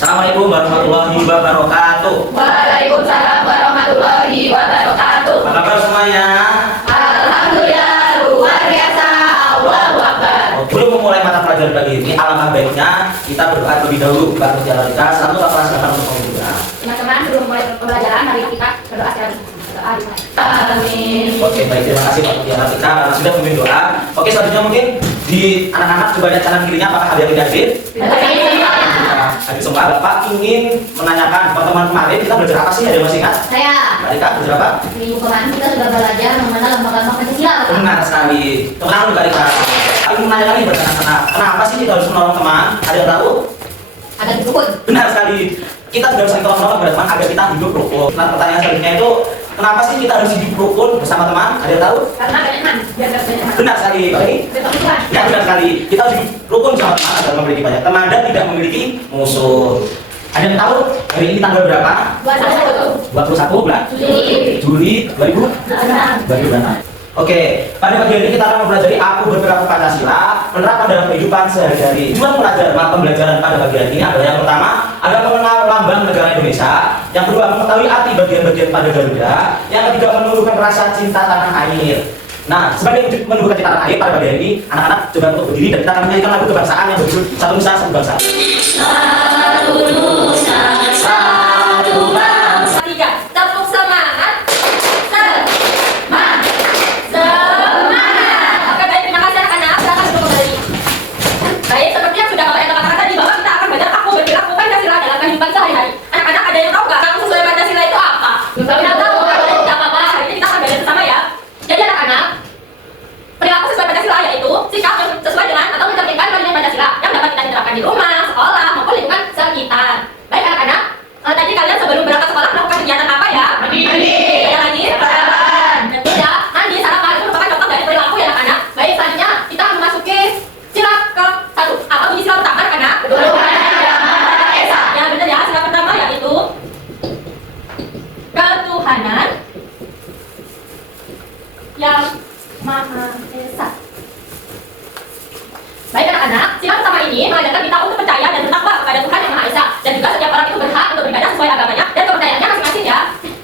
Assalamualaikum warahmatullahi wabarakatuh. Waalaikumsalam warahmatullahi wabarakatuh. Apa kabar semuanya? Alhamdulillah luar biasa. Allahu Akbar. Sebelum memulai mata pelajaran pagi ini, alangkah baiknya kita berdoa terlebih dahulu. Bukan berjalan kita selalu lakukan untuk menghidupkan. Teman-teman, sebelum mulai pembelajaran, mari kita berdoa secara berdoa. Amin. Oke, baik, terima kasih Pak Mutiara kita karena sudah memimpin doa. Oke, selanjutnya mungkin di anak-anak coba lihat kanan kirinya apakah ada yang tidak hadir? Hadir semua. Bapak ingin menanyakan pertemuan kemarin kita belajar apa sih? Ada yang masih ingat? Saya. Mereka belajar apa? Minggu kemarin kita sudah belajar mengenal lembaga Pancasila. Benar sekali. Teman-teman juga Rika. Aku menanyakan nih buat anak-anak, kenapa sih kita harus menolong teman? Ada yang tahu? Ada di buku. Benar sekali. Kita tidak harus saling tolong-menolong kepada teman agar kita hidup rukun. Nah, pertanyaan selanjutnya itu, kenapa sih kita harus hidup rukun bersama teman? Ada yang tahu? Karena banyak teman. Biar banyak teman. Benar sekali. Pak ini? Ya, benar sekali. Kita harus hidup rukun bersama teman agar memiliki banyak teman dan tidak memiliki musuh. Ada yang tahu hari ini tanggal berapa? 21 bulan Juli 2006. Oke, pada pagi ini kita akan mempelajari aku berperilaku Pancasila, penerapan dalam kehidupan sehari-hari. Tujuan pembelajaran pada bagian ini adalah yang pertama, adalah mengenal lambang negara Indonesia. Yang kedua, mengetahui arti bagian-bagian pada Garuda. Yang ketiga, menumbuhkan rasa cinta tanah air. Nah, sebagai wujud menumbuhkan cinta tanah air pada bagian ini, anak-anak coba untuk berdiri dan kita akan menyanyikan lagu kebangsaan yang berjudul Satu Nusa Satu Bangsa. Satu Nusa Satu Bangsa. 3. Tepuk semangat. Semangat. Oke, baik, terima kasih anak-anak. Silakan duduk kembali. Baik, seperti yang sudah Bapak katakan tadi bahwa kita akan belajar aku berperilaku Pancasila dalam kehidupan sehari-hari. Anak-anak ada yang tahu nggak kalau sesuai Pancasila itu apa? Tidak tahu. Tidak apa-apa. Hari ini kita akan belajar bersama ya. Jadi anak-anak, perilaku sesuai Pancasila yaitu sikap yang sesuai dengan atau mencerminkan nilai Pancasila yang dapat kita diterapkan di rumah, sekolah, maupun lingkungan sekitar. Baik anak-anak, tadi kalian sebelum berangkat sekolah melakukan kegiatan apa ya? Mandi. Ada lagi? Sarapan. Ya, mandi sarapan itu merupakan contoh dari perilaku ya anak-anak. Baik, selanjutnya kita memasuki sila ke-1. Apa bunyi sila pertama anak-anak? Ketuhanan Yang Maha Esa. Ya benar ya, sila pertama yaitu ketuhanan yang Maha Esa. Baik anak-anak, sila pertama ini mengajarkan kita untuk percaya dan bertakwa kepada Tuhan yang Maha Esa, dan juga setiap orang itu berhak untuk beribadah sesuai agamanya dan kepercayaannya masing-masing ya.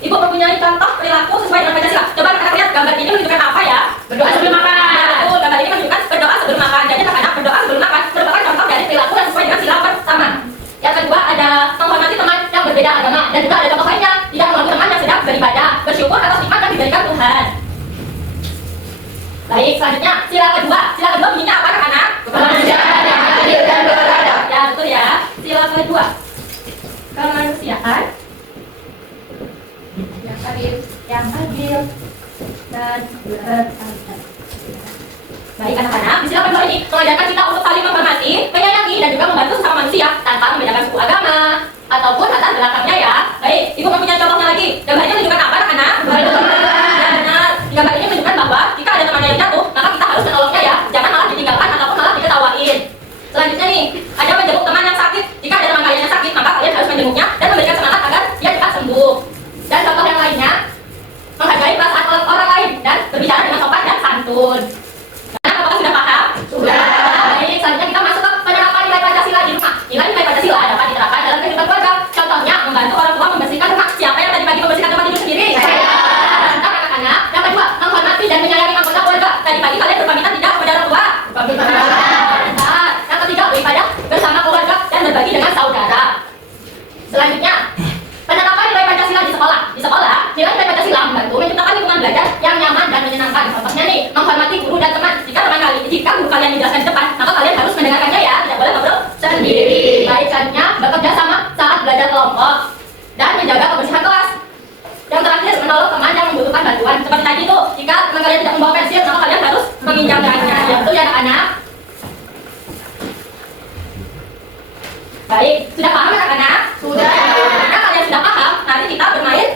Ibu mempunyai contoh perilaku sesuai dengan Pancasila. Coba anak-anak lihat gambar ini menunjukkan apa ya? Berdoa sebelum makan. Ya, betul. Gambar ini menunjukkan berdoa sebelum makan. Jadi anak-anak, berdoa sebelum makan merupakan contoh dari perilaku yang sesuai dengan sila pertama. Yang kedua ada menghormati teman yang berbeda agama, dan juga ada contoh lainnya tidak mengganggu teman yang sedang beribadah, bersyukur atas nikmat yang diberikan Tuhan. Baik, selanjutnya sila kedua. Sila kedua bunyinya apa anak-anak? Kemanusiaan yang adil dan beradab. Ya, betul ya. Sila kedua. Kemanusiaan yang adil dan beradab. Baik anak-anak, di sila kedua ini mengajarkan kita untuk saling menghormati, menyayangi, dan juga membantu sesama manusia tanpa membedakan suku agama ataupun latar belakangnya ya. Baik, ibu mempunyai contohnya lagi. Gambar ini menunjukkan apa anak-anak? Ya benar. Gambar ini menunjukkan bahwa jika ada temannya yang jatuh, maka kita harus menolongnya ya. Jangan malah ditinggalkan ataupun malah diketawain. Selanjutnya nih, ada menjenguk teman yang sakit. Jika ada teman kalian yang sakit, maka kalian harus menjenguknya dan memberikan semangat agar dia cepat sembuh. Dan contoh yang lainnya, menghargai perasaan orang lain dan berbicara dengan sopan dan santun. Anak, apakah sudah paham? Sudah. Baik, selanjutnya kita masuk ke penerapan nilai Pancasila di rumah. Nilai Pancasila dapat diterapkan dalam kehidupan keluarga. Contohnya, membantu orang tua membersihkan rumah. Siapa yang tadi pagi membersihkan tempat tidur sendiri? Saya. Mantap anak-anak. Yang kedua, menghormati dan menyayangi anggota keluarga. Tadi pagi kalian berpamitan tidak kepada orang tua? Mantap. Yang ketiga, beribadah bersama keluarga dan berbagi dengan saudara. Selanjutnya, penerapan nilai Pancasila di sekolah. Di sekolah, nilai Pancasila membantu menciptakan lingkungan belajar yang nyaman dan menyenangkan. Contohnya nih, menghormati guru dan teman. Jika guru kalian dijelaskan di depan, maka kalian harus mendengarkannya ya, tidak boleh ngobrol sendiri. Baik, selanjutnya bekerja sama saat belajar kelompok dan menjaga kebersihan kelas. Yang terakhir, menolong teman yang membutuhkan bantuan. Seperti tadi tuh, jika teman kalian tidak membawa pensil, maka kalian harus meminjamkannya. Ya betul ya anak-anak. Baik, sudah paham anak-anak? Sudah. Jika kalian sudah paham, mari kita bermain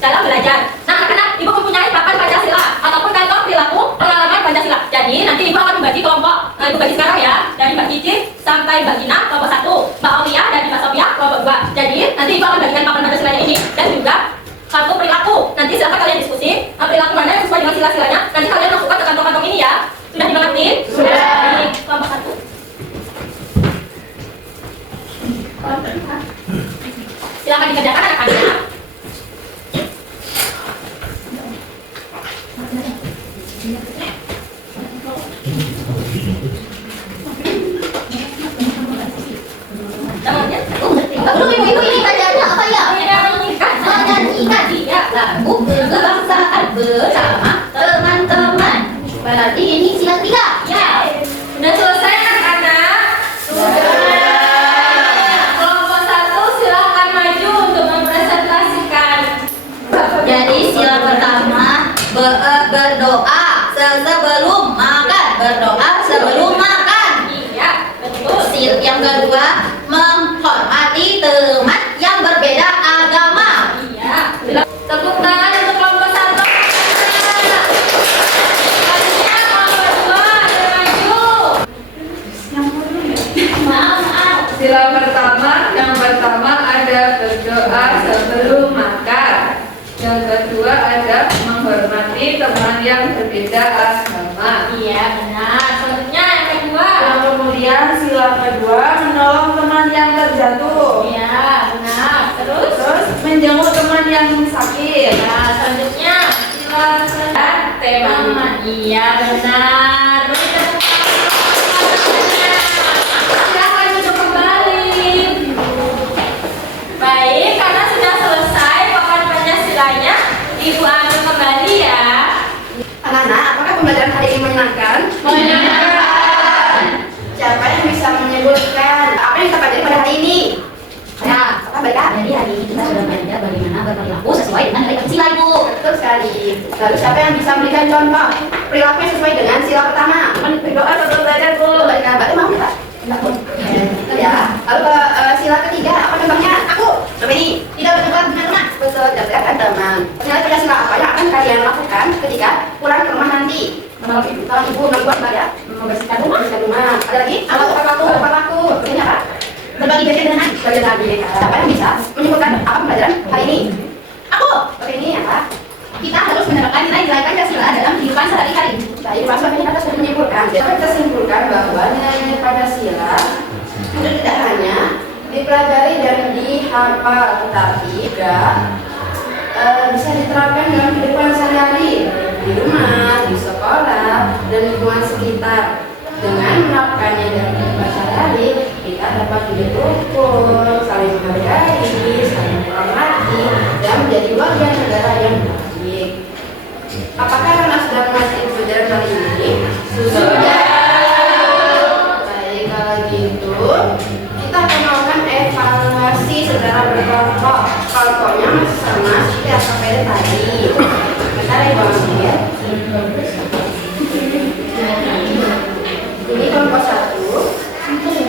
dalam belajar. Nah anak-anak, ibu mempunyai papan Pancasila ataupun kantor perilaku pengalaman Pancasila. Jadi nanti ibu akan membagi kelompok. Ibu bagi sekarang ya, dari Mbak Cici sampai Mbak Gina kelompok 1, Mbak Aulia dan Mbak Sofia kelompok 2. Jadi nanti ibu akan bagikan papan Pancasila ini dan juga kartu perilaku. Nanti silakan kalian diskusi perilaku mana yang sesuai dengan sila-silanya. Nanti kalian masukkan ke kantong-kantong ini ya. Sudah dimengerti? Sudah. Kelompok 1. Silakan dikerjakan anak-anak. Ibu ini belajarnya apa ya? Menyanyikan dia lagu kebangsaan bersama teman-teman. Berarti ini sila ketiga. Ya, sudah selesai anak-anak? Kelompok 1 silakan maju untuk mempresentasikan. Jadi sila pertama berdoa sebelum makan. Berdoa sebelum makan. Iya, betul. Sila yang kedua menghormati teman yang berbeda agama. Iya. Tepuk tangan untuk kelompok 1. Selanjutnya kelompok 2 ada maju. Maaf. Sila yang pertama ada berdoa sebelum makan. Yang kedua ada menghormati teman yang berbeda agama. Iya, benar. Selanjutnya yang kedua. Kemudian sila kedua menolong teman yang terjatuh. Iya, benar. Terus? Terus menjenguk teman yang sakit. Ya, selanjutnya sila teman. Iya, benar. Beri tepuk tangan. Silakan duduk kembali. Baik, karena sudah selesai papan Pancasilanya, Ibu ambil kembali ya. Anak-anak, apakah pembelajaran hari ini menyenangkan? Menyenangkan. Siapa yang bisa menyebutkan apa yang kita pelajari pada hari ini? Ya, apa mereka? Jadi hari ini kita sudah belajar bagaimana berperilaku sesuai dengan nilai sila Ibu. Betul sekali. Lalu siapa yang bisa memberikan contoh perilaku yang sesuai dengan sila pertama? Berdoa sebelum belajar, Bu. Baiklah, berarti mau kita? Enggak, Bu. Ya. Lalu sila ketiga, apa contohnya? Aku. Coba ini. Tidak berdebat dengan teman. Betul, tidak berdebat teman. Ternyata pada sila apa yang akan kalian lakukan ketika pulang ke rumah nanti? Kalau ibu membuat ya, membersihkan rumah. Ada lagi? Aku. Ini apa? Berbagi gadget dengan anak. Belajar lagi. Siapa yang bisa menyebutkan apa pembelajaran hari ini? Aku. Oke, ini apa? Kita harus menerapkan nilai-nilai Pancasila dalam kehidupan sehari-hari. Baik, Pak Sofian kita sudah menyimpulkan. Kita simpulkan bahwa nilai-nilai Pancasila tidak hanya dipelajari dan dihafal, tetapi juga bisa diterapkan dalam kehidupan sehari-hari di rumah, di sekolah, dan lingkungan sekitar. Dengan menerapkannya dalam kehidupan sehari-hari, kita dapat hidup rukun, saling menghargai, saling menghormati, dan menjadi warga negara yang baik. Apakah anak sudah mengerti pelajaran kali ini? Sudah. Baik, kalau gitu kita akan melakukan evaluasi secara berkelompok. Kelompoknya masih sama seperti AKPD tadi. Bentar ya, Bang Amir. Ini kelompok 1, kelompok 2.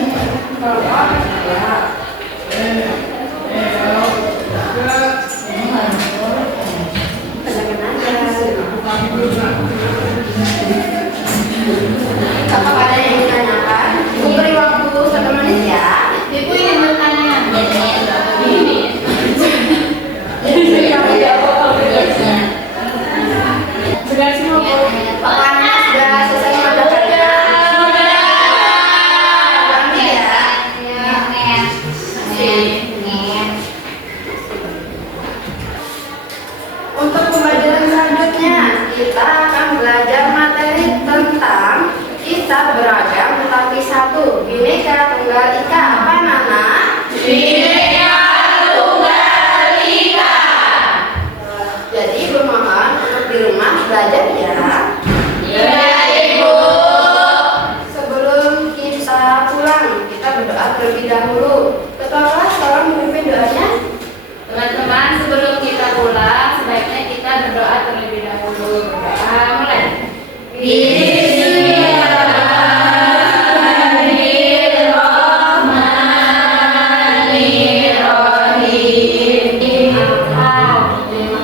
Apakah ada yang ingin ditanyakan? Ibu beri waktu 1 menit ya. Ibu ingin bertanya. Sudah semua, Bu. Pokoknya sudah selesai mengerjakannya. Untuk pembelajaran selanjutnya, kita akan belajar materi tentang kita beragam tetapi satu. Bhinneka Tunggal Ika. Apa Nana? Bhinneka Tunggal Ika. Jadi Ibu mohon untuk di rumah belajar ya. Iya, Ibu. Sebelum kita pulang, kita berdoa terlebih dahulu. Ketua kelas tolong memimpin doanya. Teman-teman, sebelum kita pulang, sebaiknya kita berdoa terlebih dahulu. Berdoa mulai. Terima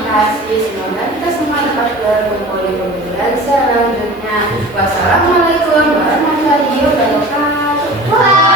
kasih. Semoga kita semua dapat berkumpul di pembelajaran selanjutnya. Wassalamualaikum warahmatullahi wabarakatuh.